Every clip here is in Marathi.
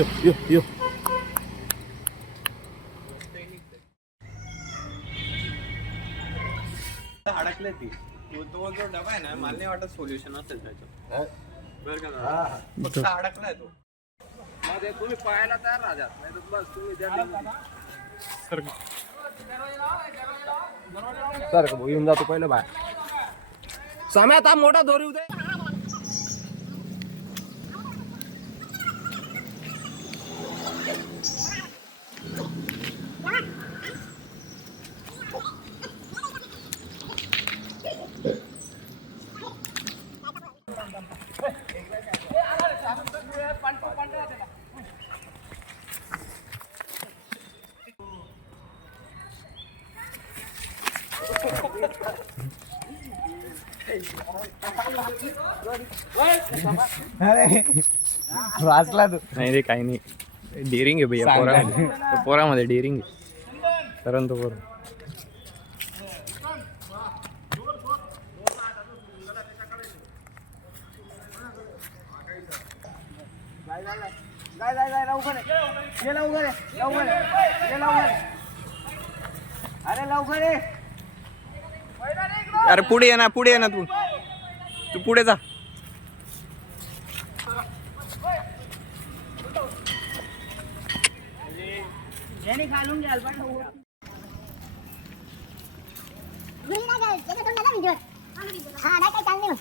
यो यो यो अडकले ती तो जो डबा आहे ना मला नाही वाटत सोल्युशन असेल त्याचं बरं का फक्त अडकलाय तो मध्ये तुम्ही पाहायला तयार राहतात नाही तर बस तुम्ही सर येऊन जातो पहिलं बाहेर समय आता मोठा दोरी उदे वाचला तू नाही रे काही नाही डेअरिंग आहे भैया पोरामध्ये पोरामध्ये डेअरिंग आहे कारण तो पोर अरे पुढे ये ना तू पुढे जा खालून घ्याल पण हा नाही काय चालले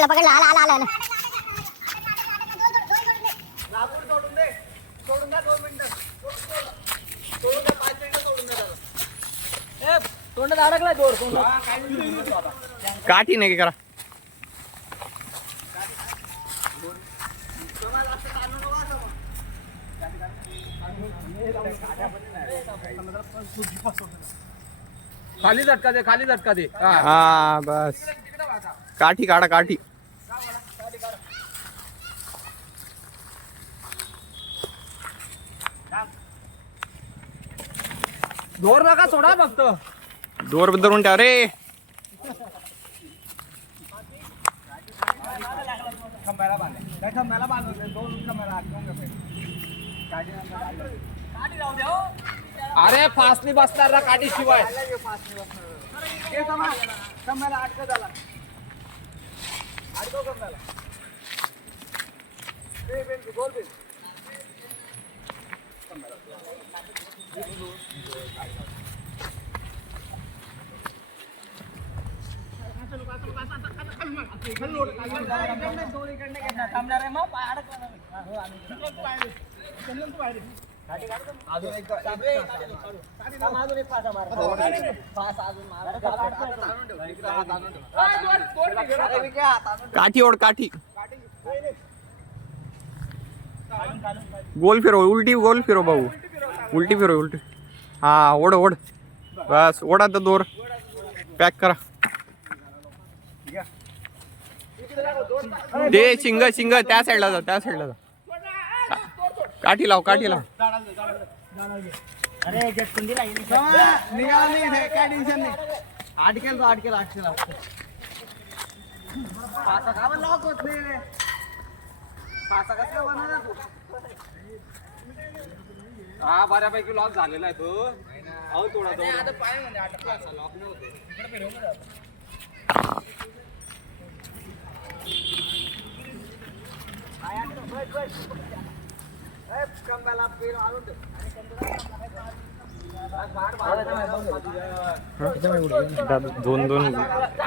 पकडला आला तोंडात अडकला दोर काठी नाही करा खाली झटका दे हा बस काठी काढा काठी दोर नका सोडा फक्त दोर धरून ठेव रे अरे फासली बसणार ना काठी शिवाय काठी ओढ काठी गोल फिरव उलटी गोल फिरव भाऊ उलटी फिरव उलटी हा ओढ बस ओढा तर दोर पॅक करा ते शिंग त्या साईडला जा काठी लाव अरे कुंडीला काय टेन्शन नाही अडकेल लॉक होत नाही हा बऱ्यापैकी लॉक झालेला आहे तो अहो थोडा पाय म्हणजे अटकला लॉक नव्हते दोन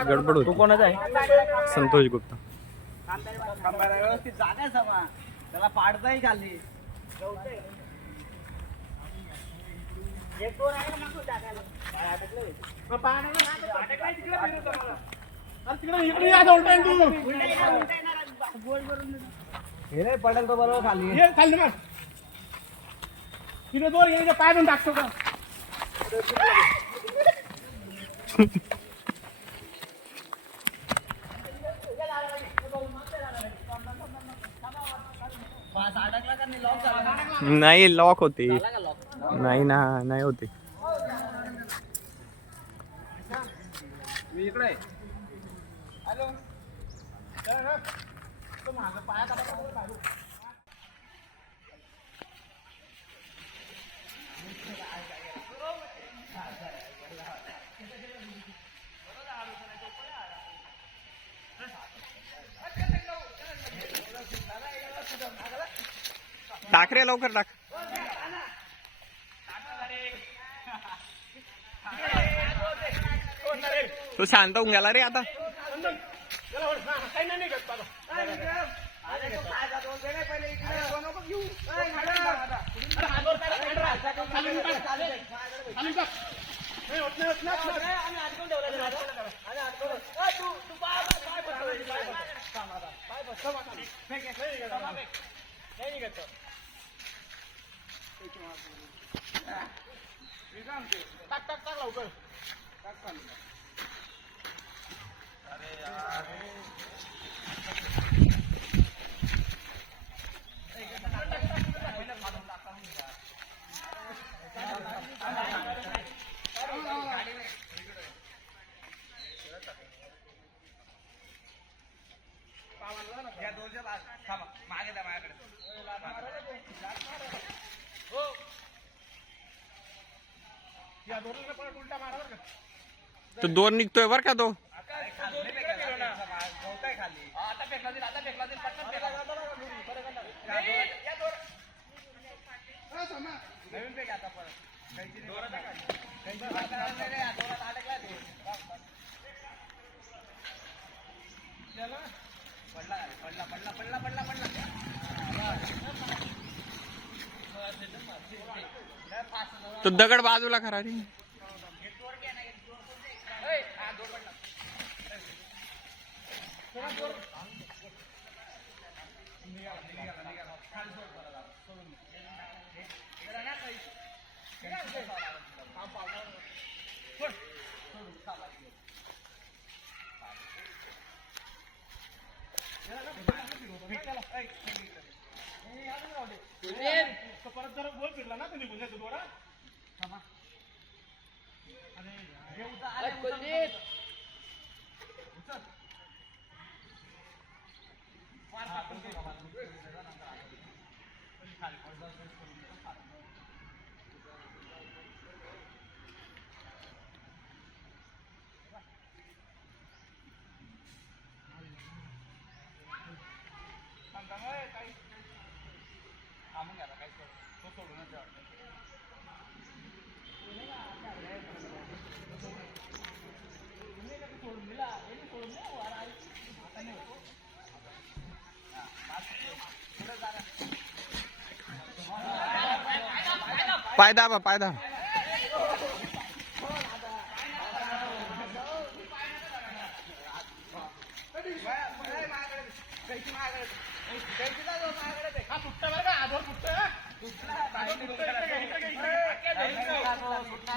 गडबड होती कोणाचा आहे संतोष गुप्ता व्यवस्थित जागा समा त्याला पाडताही खाली हे पडेल तो बरोबर खाली पाय पण टाकतो का नाही लॉक होते नाही ना, नाही होते. मी इकडे आहे. टाक रे, लवकर टाक. तो शांत होऊन गेला रे आता. तो दोन निघतोय बर का तो. तो दगड बाजूला करा रे. पाय दाबा, पाय दाबा.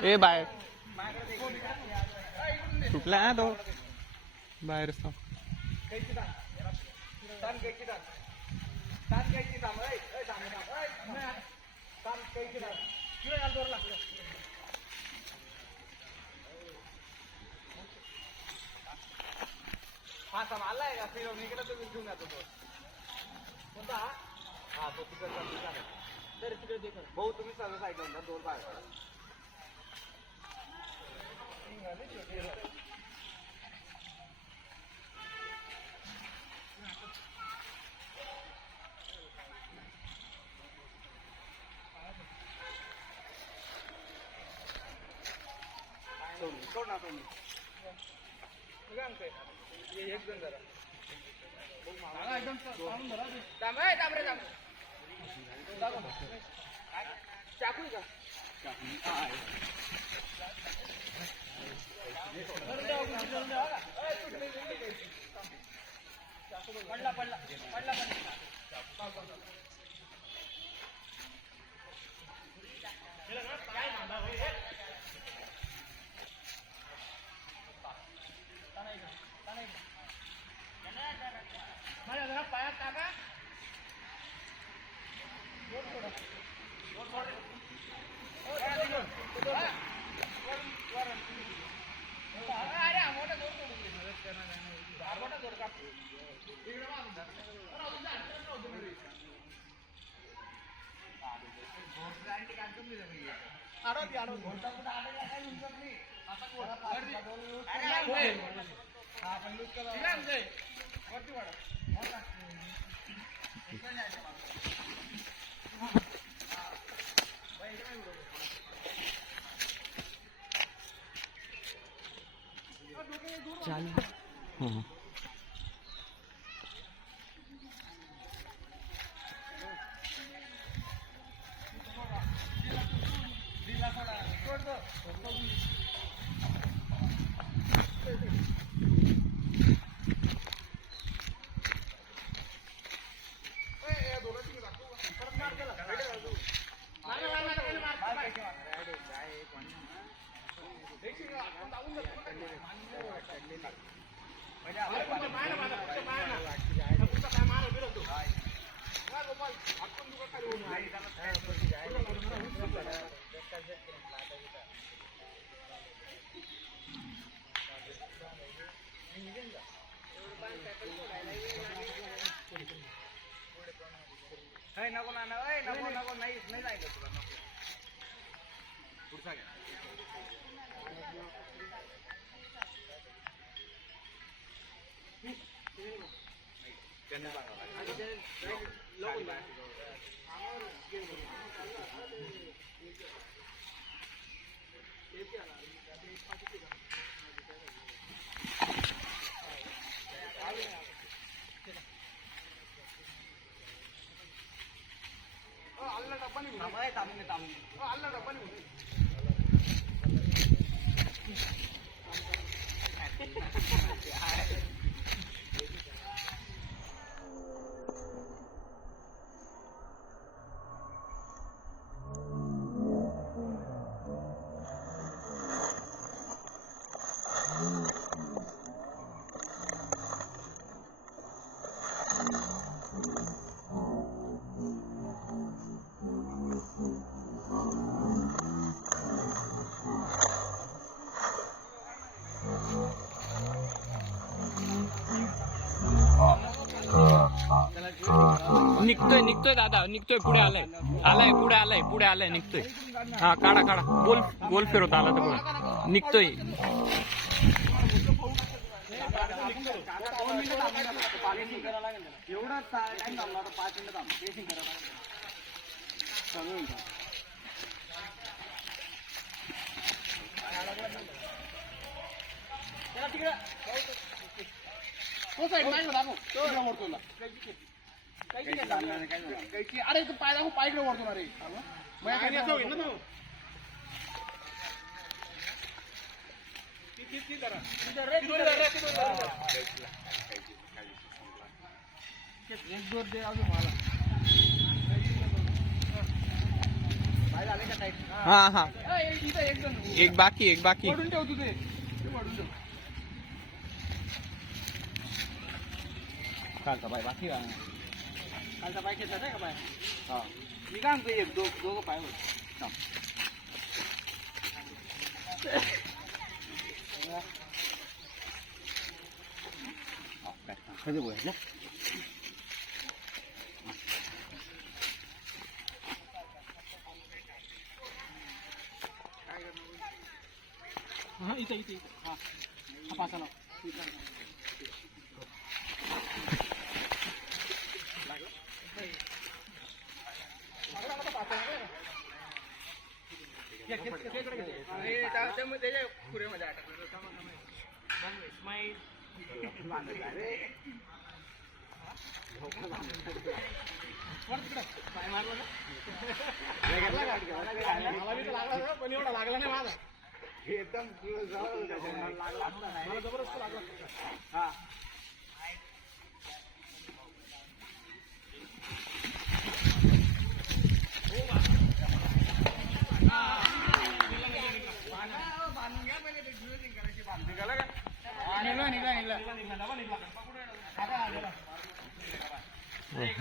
ए बाहेर सुटला ना तो बाहेर. हा समाला आहे का फिरवणीकडे तो घेऊन जातो तो कोणता हा तो तिकडचा तर तिकडे दे भाऊ तुम्ही सगळं साईड ना दोन बाहेर सोड ना तुम्ही एक जण जरा एकदम चाकू का पडला पडला पडला पायात टाका जोर थोडं नको ना नको नको नाही नाही जायचं तुला नको पुढचा घ्या त्यांनी निघतोय दादा निघतोय पुढे पुढे आलाय निघतोय हा काढा गोल फिरवता आला तर पुढे निघतोय एवढा टाइम थांबला 5 मिनिटं थांब टेस्टिंग करा अरे तू पाय दाखव पायकडे वरतो अरे एक दोर दे अजून मला हा एक बाकी पडून ठेव तू ते पडून ठेव खालचा पाय बाकी का खालचा पाय घेतला का पाय हा मी काय म्हणतो एक दोघं पाय होत कधी बोलायचं हा इथे हा पासा लाव त्याच्या पुरेमध्ये पण एवढा लागला नाही माझा एकदम मला जबरदस्त लागला हा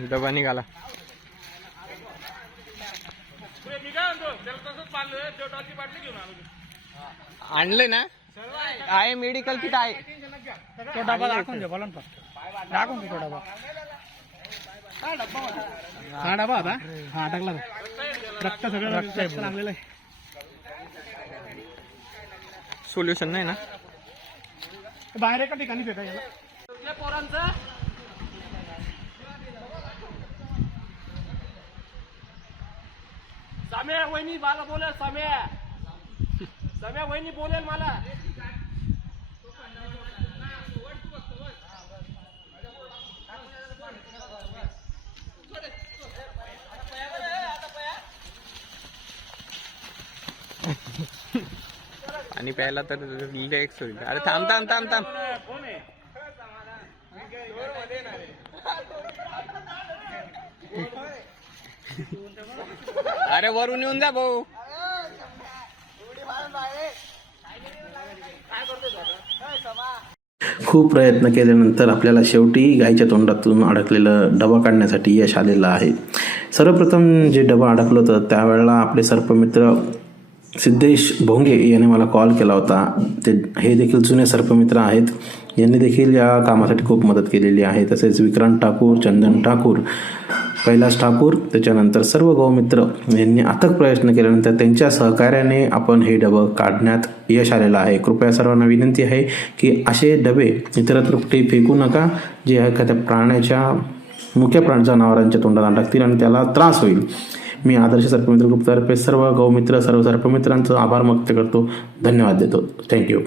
डबा निघाला आणले ना आहे मेडिकल किट आहे तो डबा दाखवून दे बोला दाखवून दे तो डबा हा डबा होता हा टाकला रक्त सगळं रक्त लागलेलं आहे सोल्युशन नाही ना. बाहेर एका ठिकाणी भेटा याला. पोरांचं सम्या वहिनी मला बोलेल. सम्या वहिनी बोलेल मला. आणि प्यायला तर लेक्स होईल. अरे थांब थांब थांब थांब. अरे वरून येऊन जा भाऊ. खूप प्रयत्न केल्यानंतर आपल्याला शेवटी गायीच्या तोंडातून अडकलेलं डबा काढण्यासाठी यश आलेलं आहे. सर्वप्रथम जे डबा अडकलं होतं त्यावेळेला आपले सर्पमित्र सिद्धेश भोंगे याने मला कॉल केला होता. हे देखील जुने सर्पमित्र आहेत. यांनी देखील या कामासाठी खूप मदत केलेली आहे. तसेच विक्रांत ठाकूर, चंदन ठाकूर, कैलास ठाकूर, त्याच्यानंतर सर्व गौमित्र यांनी अथक प्रयत्न केल्यानंतर त्यांच्या सहकार्याने आपण हे डबं काढण्यात यश आलेलं आहे. कृपया सर्वांना विनंती आहे की असे डबे इतरत्र कुठे फेकू नका, जे एखाद्या प्राण्याच्या मुख्य जनावरांच्या तोंडात अडकतील आणि त्याला त्रास होईल. मी आदर्श सर्पमित्र ग्रुपतर्फे सर्व गौमित्र, सर्व सर्पमित्रांचं आभार व्यक्त करतो. धन्यवाद देतो. थँक्यू.